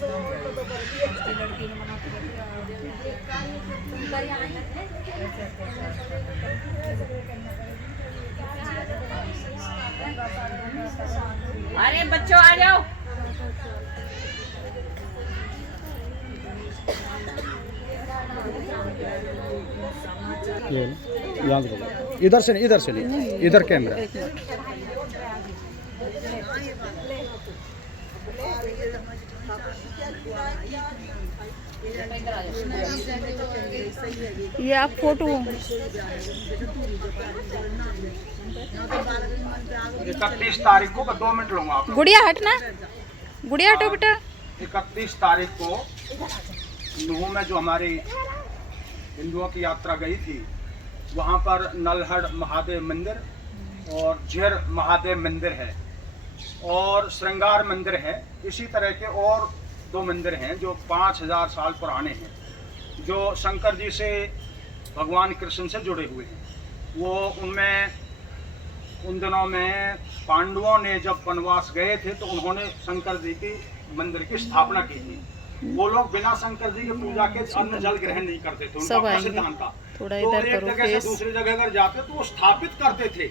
अरे बच्चों आ जाओ। इधर से नहीं, इधर कैमरा। ये आप फोटो 31 तारीख को 2 मिनट लूंगा आप। गुड़िया हटना, गुड़िया हटो बेटा। 31 तारीख को नूह में जो हमारी हिंदुओं की यात्रा गई थी, वहाँ पर नलहड़ महादेव मंदिर और झेर महादेव मंदिर है और श्रृंगार मंदिर है। इसी तरह के और 2 मंदिर हैं जो 5000 साल पुराने हैं, जो शंकर जी से, भगवान कृष्ण से जुड़े हुए हैं। वो उनमें उन दिनों में पांडवों ने जब वनवास गए थे तो उन्होंने शंकर जी की मंदिर की स्थापना की थी। वो लोग बिना शंकर जी की पूजा के अन्न जल ग्रहण नहीं करते थे, उनका सिद्धांत था। तो एक जगह से दूसरी जगह अगर जाते तो वो स्थापित करते थे,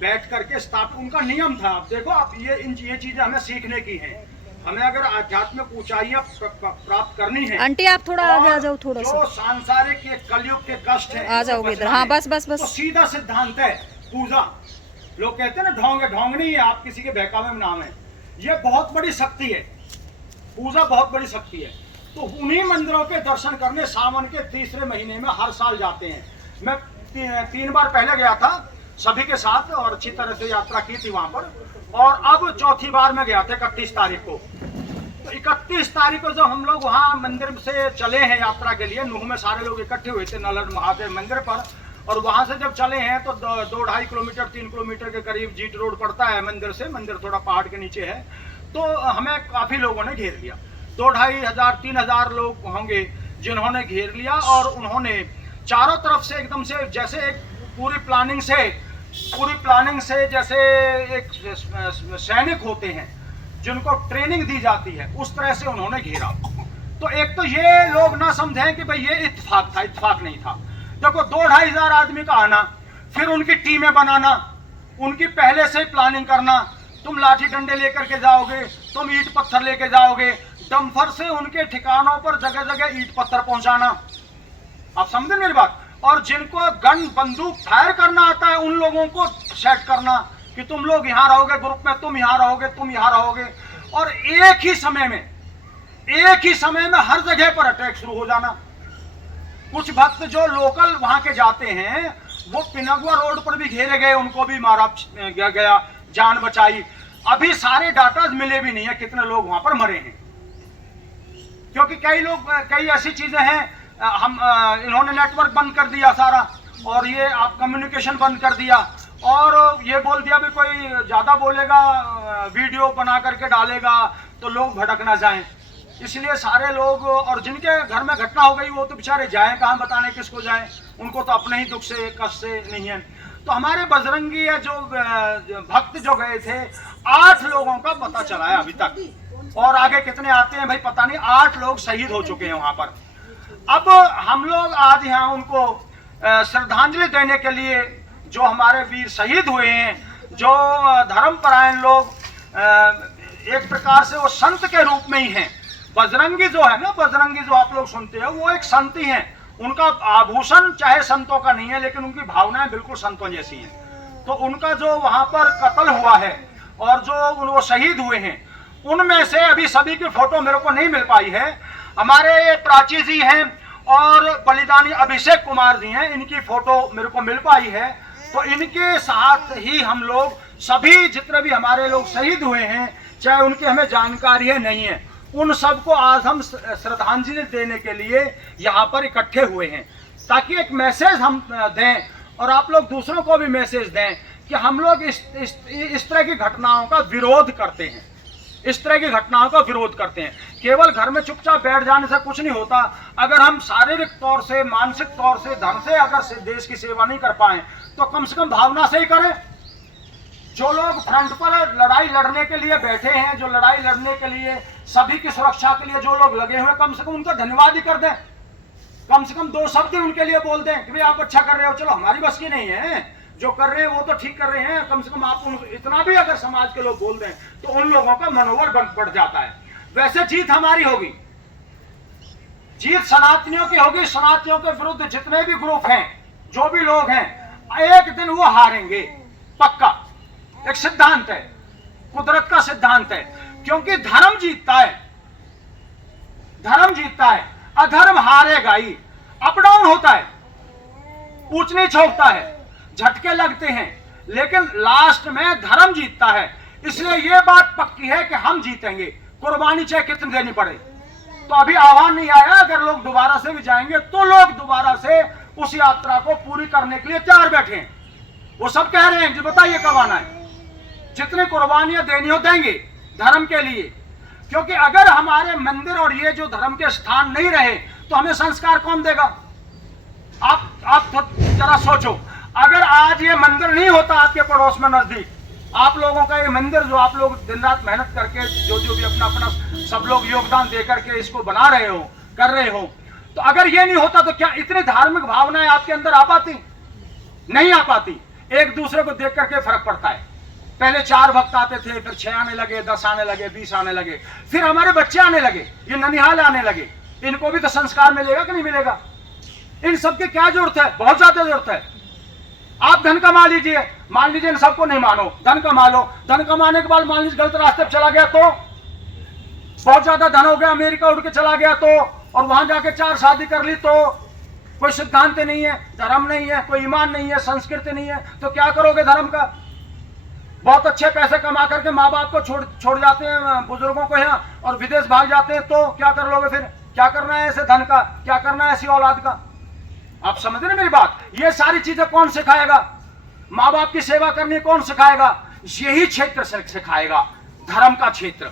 बैठ करके स्थापित, उनका नियम था। आप देखो, आप ये चीजें हमें सीखने की हैं। हमें अगर आध्यात्मिक ऊंचाइयां प्राप्त करनी है। आंटी आप थोड़ा आगे आ जाओ, थोड़ा सा। जो सांसारिक के कलयुग के कष्ट है, आ जाओगे इधर। हाँ बस बस बस। तो सीधा सिद्धांत है पूजा। लोग कहते हैं ना ढोंग, ढोंग नहीं है, आप किसी के बहकावे में नाम है। ये बहुत बड़ी शक्ति है, पूजा बहुत बड़ी शक्ति है। तो उन्हीं मंदिरों के दर्शन करने सावन के 3रे महीने में हर साल जाते हैं। मैं 3 बार पहले गया था सभी के साथ और अच्छी तरह से यात्रा की थी वहां पर, और अब 4थी बार में गया था 31 तारीख को। तो 31 तारीख को जब हम लोग वहाँ मंदिर से चले हैं यात्रा के लिए, नूह में सारे लोग इकट्ठे हुए थे नलहड़ महादेव मंदिर पर, और वहां से जब चले हैं तो 2-2.5 किलोमीटर 3 किलोमीटर के करीब जीट रोड पड़ता है मंदिर से। मंदिर थोड़ा पहाड़ के नीचे है। तो हमें काफी लोगों ने घेर लिया, 2-2,500-3,000 लोग होंगे जिन्होंने घेर लिया, और उन्होंने चारों तरफ से एकदम से जैसे एक पूरी प्लानिंग से जैसे एक सैनिक होते हैं जिनको ट्रेनिंग दी जाती है, उस तरह से उन्होंने घेरा। तो एक तो ये लोग ना समझें कि भाई ये इत्तेफाक था, इत्तेफाक नहीं था। देखो 2-2,500 आदमी का आना, फिर उनकी टीमें बनाना, उनकी पहले से प्लानिंग करना। तुम लाठी डंडे लेकर के जाओगे, तुम ईंट पत्थर लेके जाओगे, डंफर से उनके ठिकानों पर जगह जगह ईंट पत्थर पहुंचाना। आप समझे मेरी बात? और जिनको गन बंदूक फायर करना आता है उन लोगों को सेट करना कि तुम लोग यहाँ रहोगे ग्रुप में, तुम यहाँ रहोगे, तुम यहाँ रहोगे, और एक ही समय में हर जगह पर अटैक शुरू हो जाना। कुछ भक्त जो लोकल वहां के जाते हैं वो पिनगुआ रोड पर भी घेरे गए, उनको भी मारा गया, जान बचाई। अभी सारे डाटा मिले भी नहीं है कितने लोग वहां पर मरे हैं, क्योंकि कई ऐसी चीजें हैं, हम इन्होंने नेटवर्क बंद कर दिया सारा, और ये आप कम्युनिकेशन बंद कर दिया, और ये बोल दिया भी कोई ज्यादा बोलेगा वीडियो बना करके डालेगा तो लोग भटक ना जाएं। इसलिए सारे लोग, और जिनके घर में घटना हो गई वो तो बेचारे जाएं कहाँ, बताने किसको जाएं, उनको तो अपने ही दुख से कष्ट से नहीं है। तो हमारे बजरंगी जो भक्त जो गए थे, 8 लोगों का पता चला है अभी तक, और आगे कितने आते हैं भाई पता नहीं। 8 लोग शहीद हो चुके हैं वहां पर। अब हम लोग आज यहाँ उनको श्रद्धांजलि देने के लिए, जो हमारे वीर शहीद हुए हैं, जो धर्मपरायण लोग, एक प्रकार से वो संत के रूप में ही हैं। बजरंगी जो है ना, बजरंगी जो आप लोग सुनते हो, वो एक संत ही हैं। उनका आभूषण चाहे संतों का नहीं है, लेकिन उनकी भावनाएं बिल्कुल संतों जैसी हैं। तो उनका जो वहां पर कत्ल हुआ है और जो वो शहीद हुए हैं, उनमें से अभी सभी की फोटो मेरे को नहीं मिल पाई है। हमारे ये प्राची जी हैं और बलिदानी अभिषेक कुमार जी हैं, इनकी फोटो मेरे को मिल पाई है। तो इनके साथ ही हम लोग सभी जितने भी हमारे लोग शहीद हुए हैं, चाहे उनकी हमें जानकारी है नहीं है, उन सबको आज हम श्रद्धांजलि देने के लिए यहाँ पर इकट्ठे हुए हैं, ताकि एक मैसेज हम दें और आप लोग दूसरों को भी मैसेज दें कि हम लोग इस तरह की घटनाओं का विरोध करते हैं, इस तरह की घटनाओं का विरोध करते हैं। केवल घर में चुपचाप बैठ जाने से कुछ नहीं होता। अगर हम शारीरिक तौर से, मानसिक तौर से, धन से अगर देश की सेवा नहीं कर पाए तो कम से कम भावना से ही करें। जो लोग फ्रंट पर लड़ाई लड़ने के लिए बैठे हैं, जो लड़ाई लड़ने के लिए सभी की सुरक्षा के लिए जो लोग लगे हुए, कम से कम उनका धन्यवाद ही कर दें, कम से कम 2 शब्द उनके लिए बोल दें कि भाई आप अच्छा कर रहे हो। चलो हमारी बस की नहीं है, जो कर रहे हैं वो तो ठीक कर रहे हैं, कम से कम आप इतना भी अगर समाज के लोग बोल दें तो उन लोगों का मनोबल बढ़ जाता है। वैसे जीत हमारी होगी, जीत सनातनियों की होगी। सनातनियों के विरुद्ध जितने भी ग्रुप हैं, जो भी लोग हैं, एक दिन वो हारेंगे पक्का। एक सिद्धांत है, कुदरत का सिद्धांत है, क्योंकि धर्म जीतता है, धर्म जीतता है, अधर्म हारेगा ही। अप डाउन होता है, ऊंच नीच होता है, झटके लगते हैं, लेकिन लास्ट में धर्म जीतता है। इसलिए यह बात पक्की है कि हम जीतेंगे, कुर्बानी चाहे कितनी देनी पड़े। तो अभी आह्वान नहीं आया, अगर लोग दोबारा से भी जाएंगे तो लोग दोबारा से उस यात्रा को पूरी करने के लिए तैयार बैठे हैं। वो सब कह रहे हैं कि बताइए कब आना है, जितनी कुर्बानियां देनी हो देंगे धर्म के लिए। क्योंकि अगर हमारे मंदिर और ये जो धर्म के स्थान नहीं रहे तो हमें संस्कार कौन देगा? आप जरा सोचो, अगर आज ये मंदिर नहीं होता आपके पड़ोस में नजदीक, आप लोगों का ये मंदिर जो आप लोग दिन रात मेहनत करके जो भी अपना अपना सब लोग योगदान दे करके इसको बना रहे हो, कर रहे हो, तो अगर ये नहीं होता तो क्या इतनी धार्मिक भावनाएं आपके अंदर आ पाती? नहीं आ पाती। एक दूसरे को देख करके फर्क पड़ता है। पहले 4 भक्त आते थे, फिर 6 आने लगे, 10 आने लगे, 20 आने लगे, फिर हमारे बच्चे आने लगे, ये ननिहाल आने लगे। इनको भी तो संस्कार मिलेगा कि नहीं मिलेगा? इन सबकी क्या जरूरत है? बहुत ज्यादा जरूरत है। आप धन कमा लीजिए, मान लीजिए इन सबको नहीं मानो, धन कमा लो, धन कमाने के बाद मान लीजिए गलत रास्ते पर चला गया तो बहुत ज्यादा धन हो गया, अमेरिका उड़ के चला गया तो, और वहां जाके 4 शादी कर ली तो कोई सिद्धांत नहीं है, धर्म नहीं है, कोई ईमान नहीं है, संस्कृति नहीं है, तो क्या करोगे धर्म का? बहुत अच्छे पैसे कमा करके माँ बाप को छोड़ जाते हैं, बुजुर्गों को यहाँ, और विदेश भाग जाते हैं, तो क्या कर लोगे फिर? क्या करना है ऐसे धन का? क्या करना है ऐसी औलाद का? आप समझ रहे मेरी बात? ये सारी चीजें कौन सिखाएगा? माँ बाप की सेवा करनी कौन सिखाएगा? यही क्षेत्र सिखाएगा, धर्म का क्षेत्र।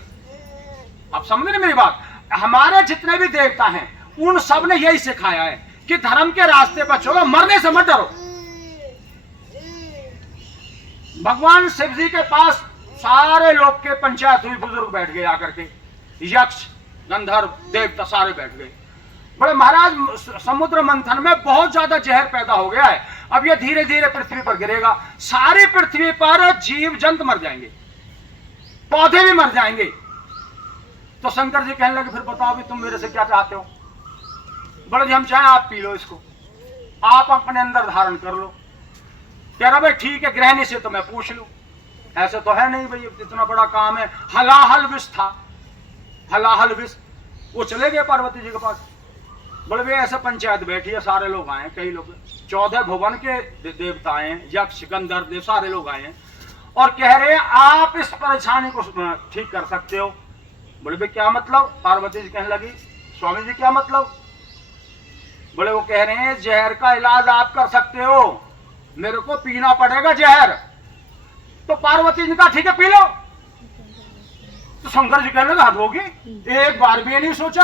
आप समझ रहे मेरी बात? हमारे जितने भी देवता हैं उन सब ने यही सिखाया है कि धर्म के रास्ते पर चलो, मरने से मत डरो। भगवान शिव जी के पास सारे लोग के पंचायत हुई, बुजुर्ग बैठ गए आकर के, यक्ष गंधर्व देवता सारे बैठ गए। बोले महाराज समुद्र मंथन में बहुत ज्यादा जहर पैदा हो गया है, अब ये धीरे धीरे पृथ्वी पर गिरेगा, सारी पृथ्वी पर जीव जंतु मर जाएंगे, पौधे भी मर जाएंगे। तो शंकर जी कहने लगे फिर बताओ भी तुम मेरे से क्या चाहते हो? बोले जी हम चाहें आप पी लो इसको, आप अपने अंदर धारण कर लो। कह रहा भाई ठीक है, गृहिणी से तो मैं पूछ लूं, ऐसे तो है नहीं भाई, इतना बड़ा काम है। हलाहल विष था, हलाहल विष। वो चले गए पार्वती जी के पास। बोले भाई ऐसे पंचायत बैठी है, सारे लोग आए, कई लोग 14 भुवन के देवता आए, यक्ष गंधर्व सारे लोग आए हैं, और कह रहे हैं आप इस परेशानी को ठीक कर सकते हो। बोले भाई क्या मतलब? पार्वती जी कहने लगी स्वामी जी क्या मतलब? बोले वो कह रहे हैं जहर का इलाज आप कर सकते हो, मेरे को पीना पड़ेगा जहर। तो पार्वती जी कहा ठीक है पी लो। तो शंकर जी कहने लगे हद होगी, एक बार भी नहीं सोचा,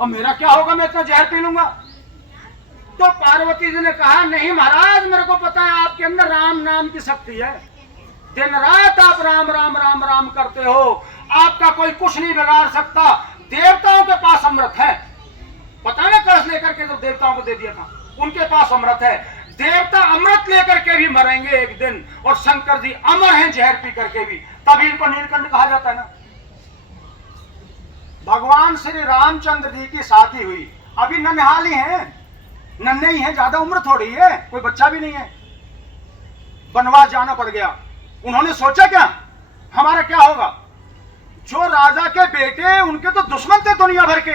और मेरा क्या होगा, मैं इतना जहर पी लूंगा। तो पार्वती जी ने कहा नहीं महाराज, मेरे को पता है आपके अंदर राम नाम की शक्ति है, दिन रात आप राम राम राम राम करते हो, आपका कोई कुछ नहीं बिगाड़ सकता। देवताओं के पास अमृत है, पता है ना, कलश लेकर के जो देवताओं को दे दिया था, उनके पास अमृत है। देवता अमृत लेकर के भी मरेंगे एक दिन, और शंकर जी अमर हैं जहर पी करके भी, तभी इनको नीलकंठ कहा जाता है ना। भगवान श्री रामचंद्र जी की शादी हुई, अभी नन्हाल ही हैं, नन्हे ही हैं, ज्यादा उम्र थोड़ी है, कोई बच्चा भी नहीं है। वनवास जाना पड़ गया। उन्होंने सोचा क्या हमारा क्या होगा? जो राजा के बेटे, उनके तो दुश्मन थे दुनिया भर के,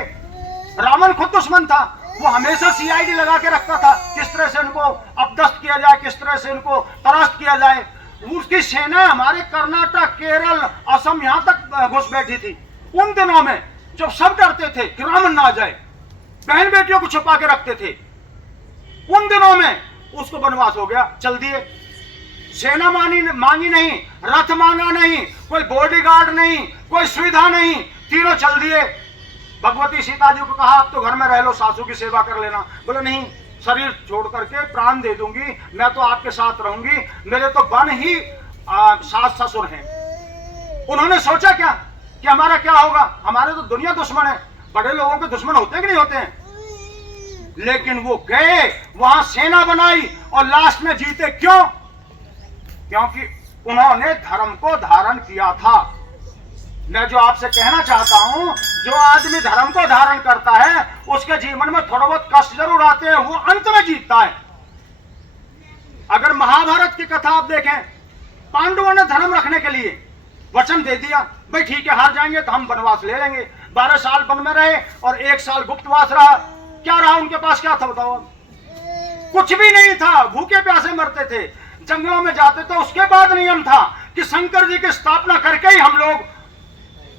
रावण खुद दुश्मन था, वो हमेशा सीआईडी लगा के रखता था, किस तरह से इनको अपदस्थ किया जाए, किस तरह से इनको परास्त किया जाए। उसकी सेना हमारे कर्नाटक, केरल, असम यहां तक घुस बैठी थी। उन दिनों में जब सब डरते थे कि रावण ना जाए, बहन बेटियों को छुपा के रखते थे, उन दिनों में उसको वनवास हो गया, चल दिए। सेना मांगी नहीं, रथ मांगा नहीं, कोई बॉडीगार्ड नहीं, कोई सुविधा नहीं, तीनों चल दिए। भगवती सीता जी को कहा आप तो घर में रह लो, सासू की सेवा कर लेना। बोले नहीं, शरीर छोड़ करके प्राण दे दूंगी, मैं तो आपके साथ रहूंगी। मेरे तो वन ही सास ससुर हैं। उन्होंने सोचा क्या कि हमारा क्या होगा, हमारे तो दुनिया दुश्मन है। बड़े लोगों के दुश्मन होते हैं कि नहीं होते हैं? लेकिन वो गए, वहां सेना बनाई और लास्ट में जीते। क्यों? क्योंकि उन्होंने धर्म को धारण किया था। मैं जो आपसे कहना चाहता हूं, जो आदमी धर्म को धारण करता है उसके जीवन में थोड़ा बहुत कष्ट जरूर आते हैं, वो अंत में जीतता है। अगर महाभारत की कथा आप देखें, पांडवों ने धर्म रखने के लिए वचन दे दिया, भाई ठीक है हार जाएंगे तो हम वनवास ले लेंगे। 12 साल वन में रहे और 1 साल गुप्तवास रहा। क्या रहा उनके पास? क्या था बताओ? कुछ भी नहीं था, भूखे प्यासे मरते थे, जंगलों में जाते थे। उसके बाद नियम था कि शंकर जी की स्थापना करके ही हम लोग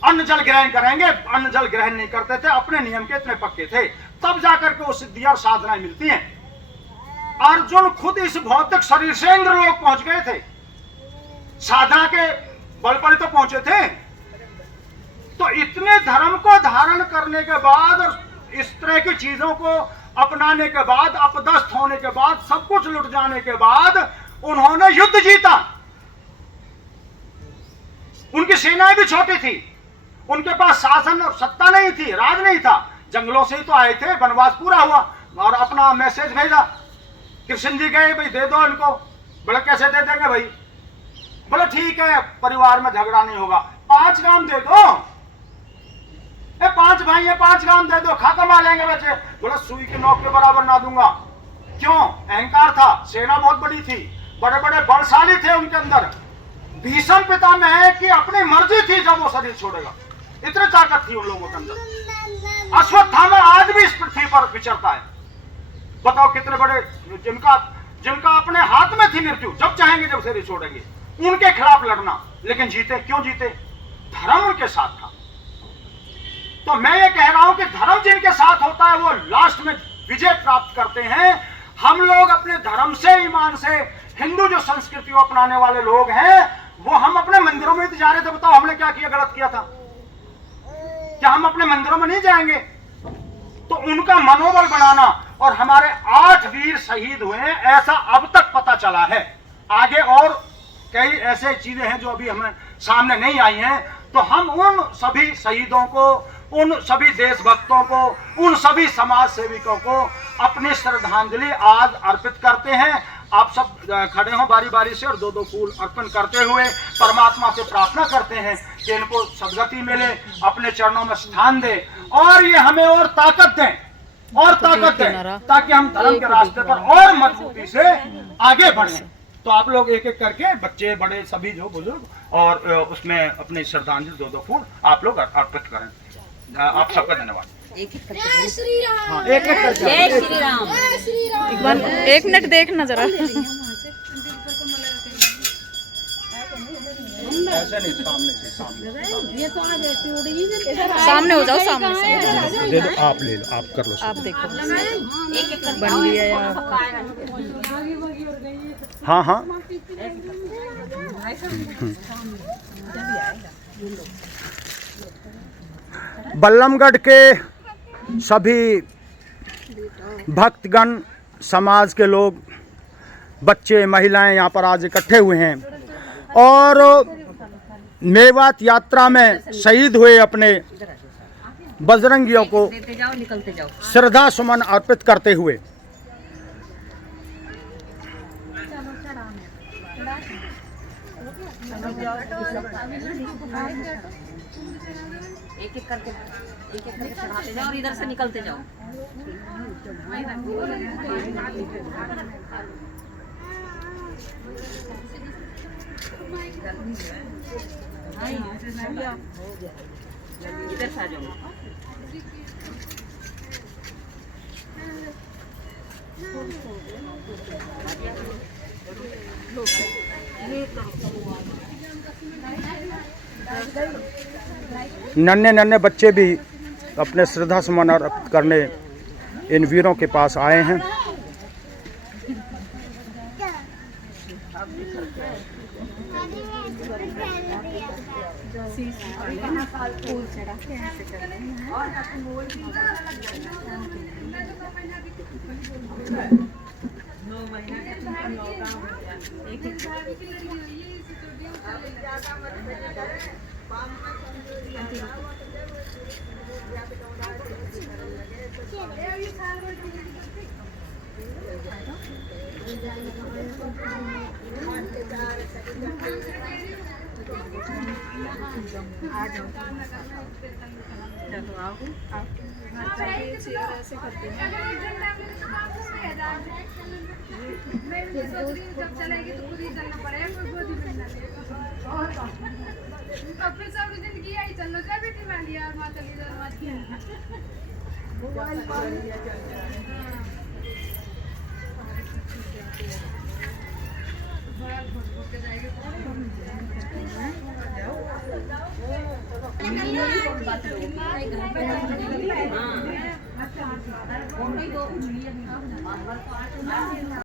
अन्न जल ग्रहण करेंगे। अन्न जल ग्रहण नहीं करते थे, अपने नियम के इतने पक्के थे, तब जाकर के वो सिद्धियां और साधनाएं मिलती हैं। अर्जुन खुद इस भौतिक शरीर से इंद्रलोक पहुंच गए थे, साधना के बल पर तो पहुंचे थे। तो इतने धर्म को धारण करने के बाद और इस तरह की चीजों को अपनाने के बाद, अपदस्थ होने के बाद, सब कुछ लुट जाने के बाद उन्होंने युद्ध जीता। उनकी सेनाएं भी छोटी थी, उनके पास शासन और सत्ता नहीं थी, राज नहीं था। जंगलों से ही तो आए थे, वनवास पूरा हुआ और अपना मैसेज भेजा। कृष्ण जी गए, भाई दे दो इनको। बोले कैसे दे देंगे भाई? बोले ठीक है, परिवार में झगड़ा नहीं होगा, 5 गांव दे दो। 5 भाई है, 5 गांव दे दो, खा कमा लेंगे बच्चे। बोले सुई की नोक के बराबर ना दूंगा। क्यों? अहंकार था, सेना बहुत बड़ी थी, बड़े बड़े बलशाली थे उनके अंदर। भीषम पितामह है कि अपनी मर्जी थी जब वो शरीर छोड़ेगा, इतनी ताकत थी उन लोगों के अंदर। अश्वत्थामा आज भी इस पृथ्वी पर विचरता है। बताओ कितने बड़े, जिनका अपने हाथ में थी मृत्यु, जब चाहेंगे जब शरीर छोड़ेंगे, उनके खिलाफ लड़ना। लेकिन जीते। क्यों जीते? धर्म उनके साथ था। तो मैं ये कह रहा हूं कि धर्म जिनके साथ होता है वो लास्ट में विजय प्राप्त करते हैं। हम लोग अपने धर्म से, ईमान से, हिंदू जो संस्कृति को अपनाने वाले लोग हैं, वो हम अपने मंदिरों में जा रहे थे। बताओ हमने क्या किया, गलत किया था? क्या हम अपने मंदिरों में नहीं जाएंगे? तो उनका मनोबल बढ़ाना। और हमारे 8 वीर शहीद हुए हैं, ऐसा अब तक पता चला है। आगे और कई ऐसे चीजें हैं जो अभी हमें सामने नहीं आई हैं। तो हम उन सभी शहीदों को, उन सभी देशभक्तों को, उन सभी समाज सेविकों को अपनी श्रद्धांजलि आज अर्पित करते हैं। आप सब खड़े हो बारी बारी से और 2-2 फूल अर्पण करते हुए परमात्मा से प्रार्थना करते हैं कि इनको सद्गति मिले, अपने चरणों में स्थान दे और ये हमें और ताकत दें, और ताकत दें, ताकि हम धर्म के रास्ते पर और मजबूती से आगे बढ़ें। तो आप लोग एक एक करके, बच्चे बड़े सभी जो बुजुर्ग, और उसमें अपनी श्रद्धांजलि 2-2 फूल आप लोग अर्पित करें। आप सबका धन्यवाद। एक एक करके हाँ, एक एक करके। जय श्री राम। एक बार 1 मिनट देखना जरा। ऐसे नहीं, सामने हो जाओ, सामने से दे दो, आप ले लो, आप कर लो। आप देखो एक एक करके बन गया यार। हाँ हाँ, बल्लमगढ़ के सभी भक्तगण, समाज के लोग, बच्चे, महिलाएं यहाँ पर आज इकट्ठे हुए हैं और मेवात यात्रा में शहीद हुए अपने बजरंगियों को देते जाओ, निकलते जाओ। श्रद्धा सुमन अर्पित करते हुए एक एक करके चढ़ाते जाओ और इधर से निकलते जाओ। इधर से आ जाओ। नन्हे नन्हे बच्चे भी अपने श्रद्धा सुमन अर्पित करने इन वीरों के पास आए हैं। जब चलेगी तो खुद ही चलना पड़ेगा, कोई गोदी में ना लेगा। अब फिर सब जिंदगी यही चलना चाहिए, बेटी वाली और माँ चली जाओ मत हाँ